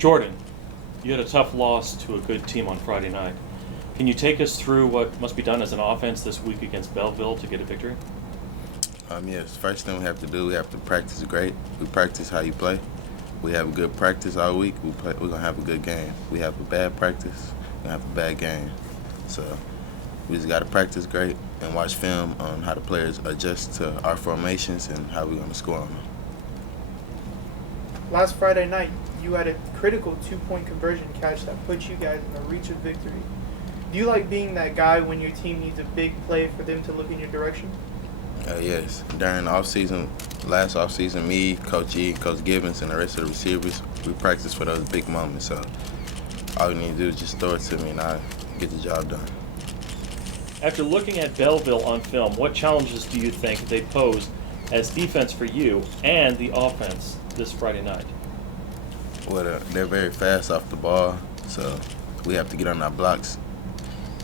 Jordan, you had a tough loss to a good team on Friday night. Can you take us through what must be done as an offense this week against Bellville to get a victory? Yes, first thing we have to do, we have to practice great. We practice how you play. We have a good practice all week. We're going to have a good game. We have a bad practice, we're going to have a bad game. So we just got to practice great and watch film on how the players adjust to our formations and how we're going to score on them. Last Friday night, you had a critical 2-point conversion catch that put you guys in the reach of victory. Do you like being that guy when your team needs a big play for them to look in your direction? Yes. During the last offseason, me, Coach E, Coach Gibbons, and the rest of the receivers, we practice for those big moments. So all we need to do is just throw it to me and I get the job done. After looking at Bellville on film, what challenges do you think they pose as defense for you and the offense this Friday night? Well, they're very fast off the ball, so we have to get on our blocks.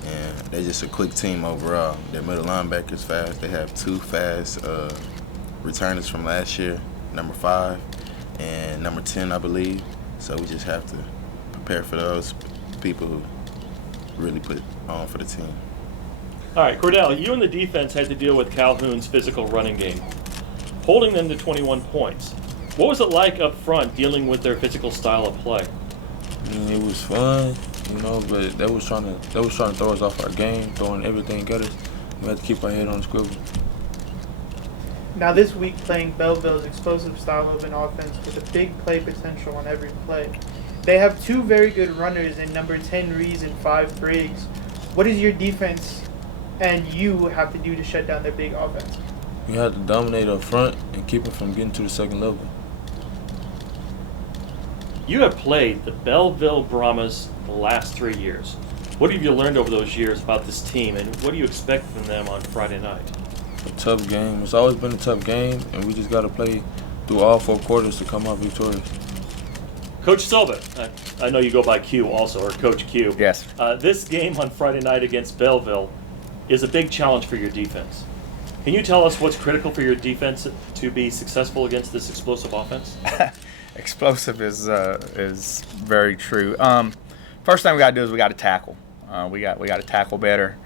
And they're just a quick team overall. Their middle linebackers fast. They have 2 fast returners from last year, number 5 and number 10, I believe. So we just have to prepare for those people who really put on for the team. All right, Quardale, you and the defense had to deal with Calhoun's physical running game, holding them to 21 points. What was it like up front dealing with their physical style of play? It was fun, but they was trying to throw us off our game, throwing everything at us. We had to keep our head on the swivel. Now this week, playing Bellville's explosive style of an offense with a big play potential on every play. They have 2 very good runners in number 10 Rees and 5 Briggs. What does your defense and you have to do to shut down their big offense? We had to dominate up front and keep them from getting to the second level. You have played the Bellville Brahmas the last 3 years. What have you learned over those years about this team, and what do you expect from them on Friday night? A tough game. It's always been a tough game, and we just got to play through all 4 quarters to come out victorious. Coach Silva, I know you go by Q also, or Coach Q. Yes. This game on Friday night against Bellville is a big challenge for your defense. Can you tell us what's critical for your defense to be successful against this explosive offense? Explosive is very true. First thing we got to do is we got to tackle. We got to tackle better.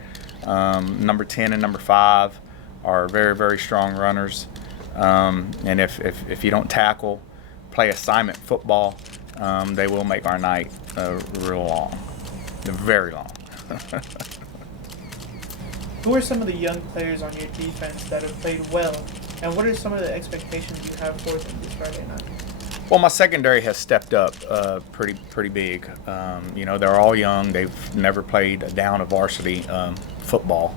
Number 10 and number 5 are very, very strong runners. And if you don't tackle, play assignment football, they will make our night real long, very long. Who are some of the young players on your defense that have played well, and what are some of the expectations you have for them this Friday night? Well, my secondary has stepped up pretty big. They're all young. They've never played a down of varsity football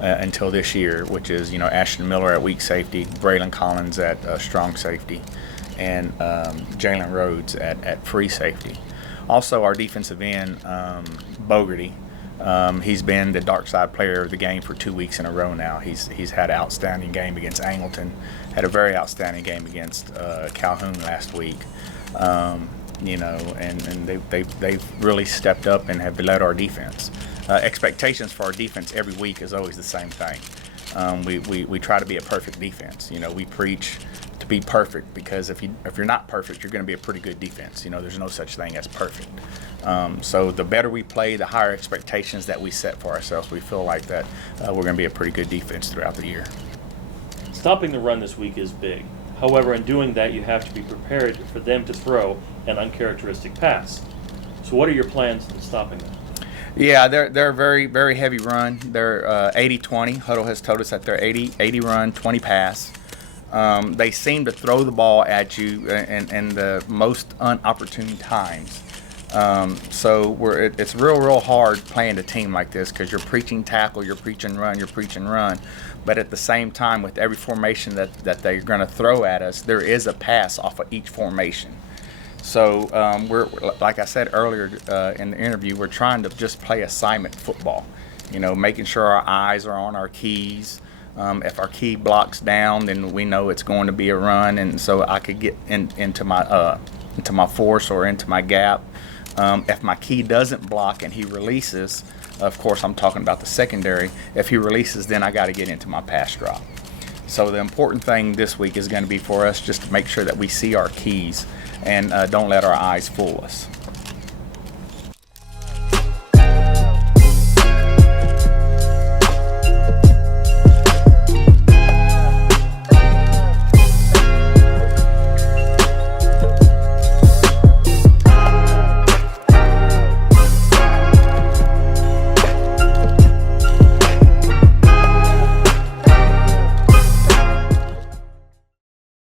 until this year, which is, Ashton Miller at weak safety, Braylon Collins at strong safety, and Jalen Rhodes at free safety. Also, our defensive end, Bogarty, he's been the dark side player of the game for 2 weeks in a row now. He's had an outstanding game against Angleton, had a very outstanding game against Calhoun last week. And they've really stepped up and have led our defense. Expectations for our defense every week is always the same thing. We try to be a perfect defense. We preach to be perfect, because if you're not perfect, you're going to be a pretty good defense. There's no such thing as perfect. So the better we play, the higher expectations that we set for ourselves. We feel like that we're going to be a pretty good defense throughout the year. Stopping the run this week is big. However, in doing that, you have to be prepared for them to throw an uncharacteristic pass. So what are your plans in stopping them? Yeah, they're a very, very heavy run. They're 80-20. Huddle has told us that they're 80 run, 20 pass. They seem to throw the ball at you in the most unopportune times. So it's real hard playing a team like this, because you're preaching tackle, you're preaching run. But at the same time, with every formation that they're going to throw at us, there is a pass off of each formation. So we're, like I said earlier in the interview, we're trying to just play assignment football. Making sure our eyes are on our keys. If our key blocks down, then we know it's going to be a run, and so I could get into my force or into my gap. If my key doesn't block and he releases, of course I'm talking about the secondary. If he releases, then I got to get into my pass drop. So the important thing this week is going to be for us just to make sure that we see our keys and don't let our eyes fool us.